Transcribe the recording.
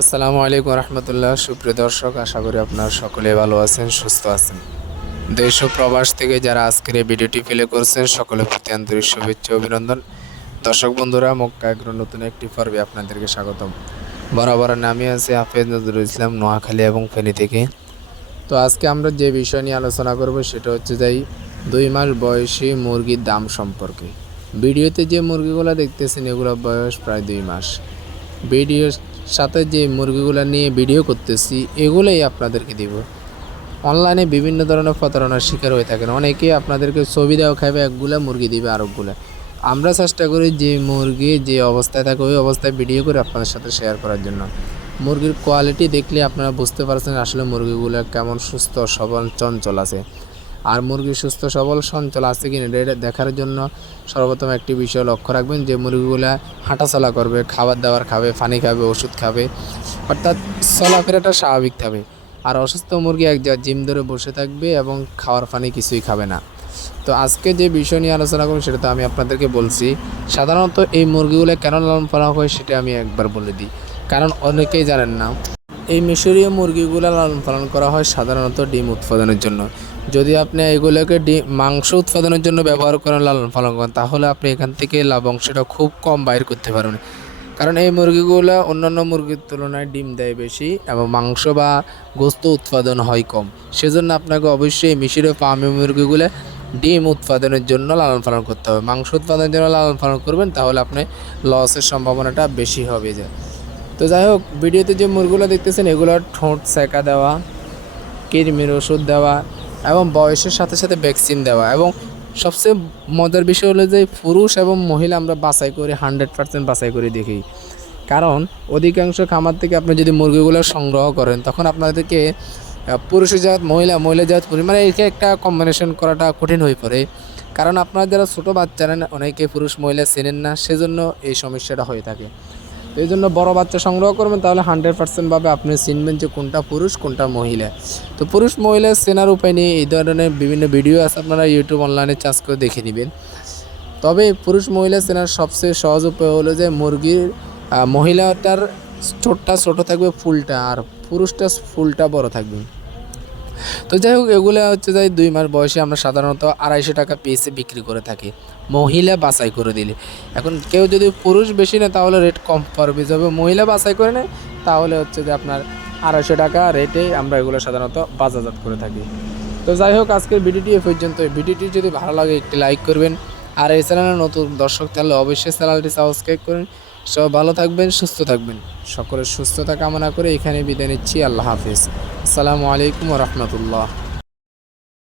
আসসালামু আলাইকুম রহমতুল্লাহ। সুপ্রিয় দর্শক, আশা করি আপনারা সকলে ভালো আছেন, সুস্থ আছেন। দেশ ও প্রবাস থেকে যারা আজকের এই ভিডিওটি প্লে করছেন, সকলের প্রতি আন্তরিক শুভেচ্ছা অভিনন্দন। দর্শক বন্ধুরা, মক্কা এগ্রো নতুন একটি পর্বে আপনাদেরকে স্বাগতম। বরাবর নামে আছে হাফেজ নজরুল ইসলাম, নোয়াখালী এবং ফেনী থেকে। তো আজকে আমরা যে বিষয় নিয়ে আলোচনা করব, সেটা হচ্ছে যাই দুই মাস বয়সী মুরগির দাম সম্পর্কে। ভিডিওতে যে মুরগিগুলো দেখতেছেন, এগুলোর বয়স প্রায় দুই মাস। ভিডিওর সাথে যে মুরগিগুলো নিয়ে ভিডিও করতেছি, এগুলোই আপনাদেরকে দিব। অনলাইনে বিভিন্ন ধরনের প্রতারণার শিকার হয়ে থাকেন। অনেকে আপনাদেরকে ছবি দেওয়া খাবে একগুলা মুরগি দিবে, আরেকগুলা। আমরা চেষ্টা করি যে মুরগি যে অবস্থায় থাকে, ওই অবস্থায় ভিডিও করে আপনাদের সাথে শেয়ার করার জন্য। মুরগির কোয়ালিটি দেখলে আপনারা বুঝতে পারছেন আসলে মুরগিগুলো কেমন সুস্থ, সবল, চঞ্চল আছে। আর মুরগি সুস্থ, সবল, সঞ্চল আছে কিনা এটা দেখার জন্য সর্বপ্রথম একটি বিষয় লক্ষ্য রাখবেন যে মুরগিগুলা হাঁটাচলা করবে, খাবার দাবার খাবে, পানি খাবে, ওষুধ খাবে। অর্থাৎ চলাফেরাটা স্বাভাবিক থাকবে আর অসুস্থ মুরগি এক জায়গায় জিম ধরে বসে থাকবে এবং খাওয়ার পানি কিছুই খাবে না। তো আজকে যে বিষয় নিয়ে আলোচনা করব সেটা তো আমি আপনাদেরকে বলছি, সাধারণত এই মুরগিগুলো কেন লালন পালন হয় সেটা আমি একবার বলে দিই। কারণ অনেকেই জানেন না, এই মিশরীয় মুরগিগুলো লালন পালন করা হয় সাধারণত ডিম উৎপাদনের জন্য। যদি আপনি এগুলোকে মাংস উৎপাদনের জন্য ব্যবহার করেন, লালন পালন করেন, তাহলে আপনি এখান থেকে লাভ অংশটা খুব কম বাইর করতে পারবেন। কারণ এই মুরগিগুলো অন্যান্য মুরগির তুলনায় ডিম দেয় বেশি এবং মাংস বা গোস্ত উৎপাদন হয় কম। সেজন্য আপনাকে অবশ্যই মিশরীয় ফার্মি মুরগিগুলো ডিম উৎপাদনের জন্য লালন পালন করতে হবে। মাংস উৎপাদনের জন্য লালন পালন করবেন, তাহলে আপনি লসের সম্ভাবনাটা বেশি হবে যে। তো যাই হোক, ভিডিওতে যে মুরগুলো দেখতেছেন এগুলোর ঠোঁট সেকা দেওয়া, কৃমির ওষুধ দেওয়া এবং বয়সের সাথে সাথে ভ্যাকসিন দেওয়া। এবং সবচেয়ে মজার বিষয় হলো যে পুরুষ এবং মহিলা আমরা বাছাই করে হান্ড্রেড পার্সেন্ট বাছাই করে দেখি। কারণ অধিকাংশ খামার থেকে আপনি যদি মুরগিগুলো সংগ্রহ করেন, তখন আপনাদেরকে পুরুষের জাত, মহিলা মহিলা জাত পুরুষ মানে একে একটা কম্বিনেশন করাটা কঠিন হয়ে পড়ে। কারণ আপনারা যারা ছোটো বাচ্চারা, অনেকে পুরুষ, মহিলা চেনেন না, সেজন্য এই সমস্যাটা হয়ে থাকে। এই জন্য বড়ো বাচ্চা সংগ্রহ করবেন, তাহলে হান্ড্রেড পার্সেন্টভাবে আপনি চিনবেন যে কোনটা পুরুষ, কোনটা মহিলা। তো পুরুষ মহিলা চেনার উপায় নিয়ে এই ধরনের বিভিন্ন ভিডিও আছে, আপনারা ইউটিউব অনলাইনে চার্জ করে দেখে নেবেন। তবে পুরুষ মহিলা চেনার সবচেয়ে সহজ উপায় হলো যে মুরগির মহিলাটার ঠোঁটটা ছোটো থাকবে, ফুলটা, আর পুরুষটা ফুলটা বড় থাকবে। তো যাই হোক, এগুলো হচ্ছে যাই দুই মাস বয়সে আমরা সাধারণত আড়াইশো টাকা পিসে বিক্রি করে থাকি। মহিলা বাছাই করে দিলে। এখন কেউ যদি পুরুষ বেশি নেয়, তাহলে রেট কম পড়বে যাবে মহিলা বাছাই করে নেয়, তাহলে হচ্ছে যে আপনার আড়াইশো টাকা রেটে আমরা এগুলো সাধারণত বাজারজাত করে থাকি। তো যাই হোক, আজকের ভিডিওটি এ পর্যন্ত ভিডিওটি যদি ভালো লাগে, একটি লাইক করবেন। আর এই চ্যানেলে নতুন দর্শক তাহলে অবশ্যই চ্যানেলটি সাবস্ক্রাইব করুন। সব ভালো থাকবেন, সুস্থ থাকবেন। সকলের সুস্থতা কামনা করে এখানে বিদায় নিচ্ছি। আল্লাহ হাফিজ। আসসালামু আলাইকুম রহমতুল্লাহ।